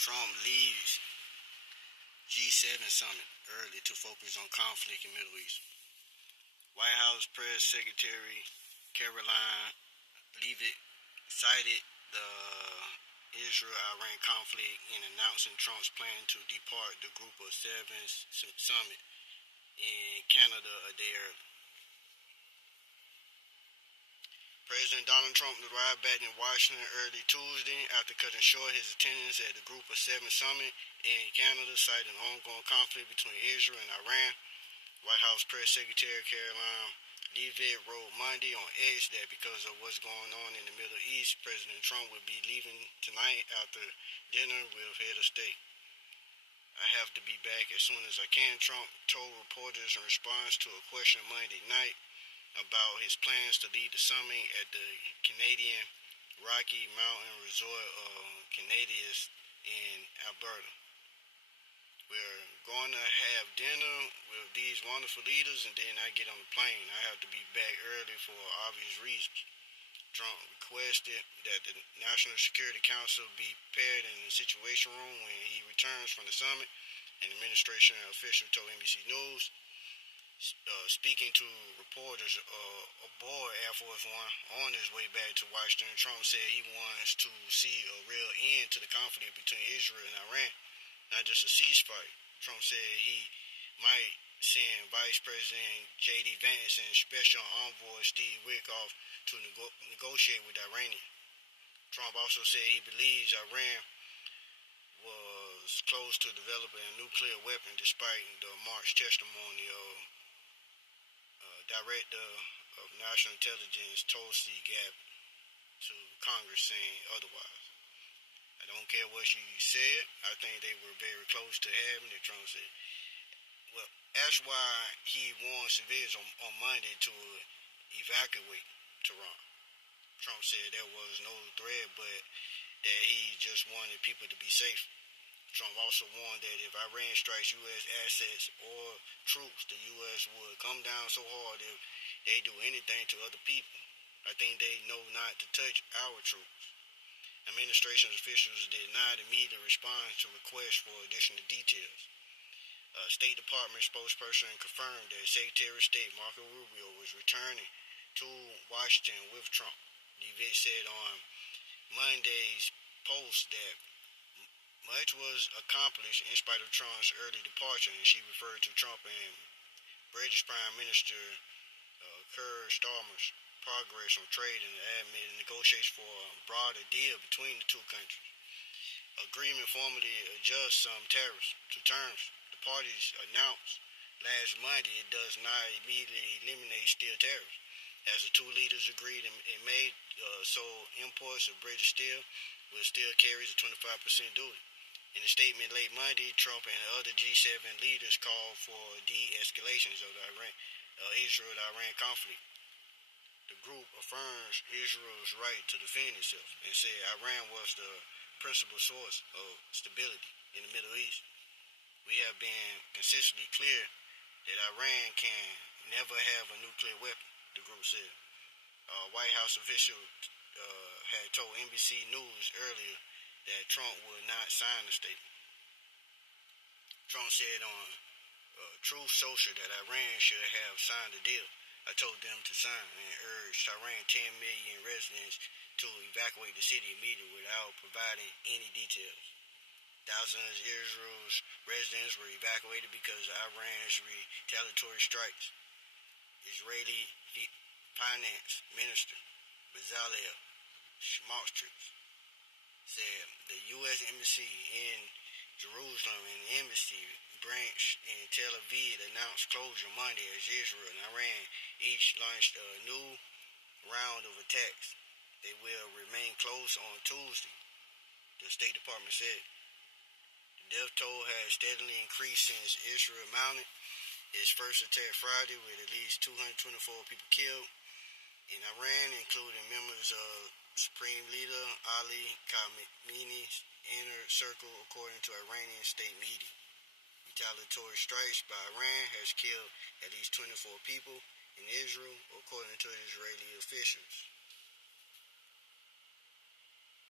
Trump leaves G7 summit early to focus on conflict in Middle East. White House Press Secretary Caroline Leavitt cited the Israel-Iran conflict in announcing Trump's plan to depart the Group of Seven summit in Canada a day early. President Donald Trump arrived back in Washington early Tuesday after cutting short his attendance at the Group of Seven summit in Canada, citing ongoing conflict between Israel and Iran. White House Press Secretary Caroline Leavitt wrote Monday on X that because of what's going on in the Middle East, President Trump will be leaving tonight after dinner with head of state. I have to be back as soon as I can, Trump told reporters in response to a question Monday night about his plans to lead the summit at the Canadian Rocky Mountain Resort of Canadians in Alberta. We're going to have dinner with these wonderful leaders and then I get on the plane. I have to be back early for obvious reasons. Trump requested that the National Security Council be prepared in the Situation Room when he returns from the summit, an administration official told NBC News. Speaking to reporters aboard Air Force One on his way back to Washington, Trump said he wants to see a real end to the conflict between Israel and Iran, not just a ceasefire. Trump said he might send Vice President J.D. Vance and Special Envoy Steve Witkoff to negotiate with Iranians. Trump also said he believes Iran was close to developing a nuclear weapon despite the March testimony of Director of National Intelligence Tulsi Gabbard to Congress saying otherwise. I don't care what you said. I think they were very close to having it, Trump said. Well, that's why he warned civilians on Monday to evacuate Tehran. Trump said there was no threat, but that he just wanted people to be safe. Trump also warned that if Iran strikes U.S. assets or troops, the U.S. would come down so hard if they do anything to other people. I think they know not to touch our troops. Administration officials did not immediately respond to requests for additional details. State Department spokesperson confirmed that Secretary of State Marco Rubio was returning to Washington with Trump. Leavitt said on Monday's post that much was accomplished in spite of Trump's early departure, and she referred to Trump and British Prime Minister Keir Starmer's progress on trade and admitted negotiations for a broader deal between the two countries. Agreement formally adjusts some tariffs to terms the parties announced last Monday. It does not immediately eliminate steel tariffs, as the two leaders agreed in May. So imports of British steel will still carry a 25% duty. In a statement late Monday, Trump and other G7 leaders called for de-escalations of the Israel-Iran conflict. The group affirms Israel's right to defend itself and said Iran was the principal source of stability in the Middle East. We have been consistently clear that Iran can never have a nuclear weapon, the group said. White House official had told NBC News earlier that Trump would not sign the statement. Trump said on Truth Social that Iran should have signed the deal. I told them to sign and urged Iran 10 million residents to evacuate the city immediately without providing any details. Thousands of Israel's residents were evacuated because of Iran's retaliatory strikes. Israeli Finance Minister Bezalel Smotrich said the U.S. Embassy in Jerusalem and the embassy branch in Tel Aviv announced closure Monday as Israel and Iran each launched a new round of attacks. They will remain closed on Tuesday, the State Department said. The death toll has steadily increased since Israel mounted its first attack Friday, with at least 224 people killed in Iran, including members of Supreme Leader Ali Khamenei's inner circle, according to Iranian state media. Retaliatory strikes by Iran has killed at least 24 people in Israel, according to Israeli officials.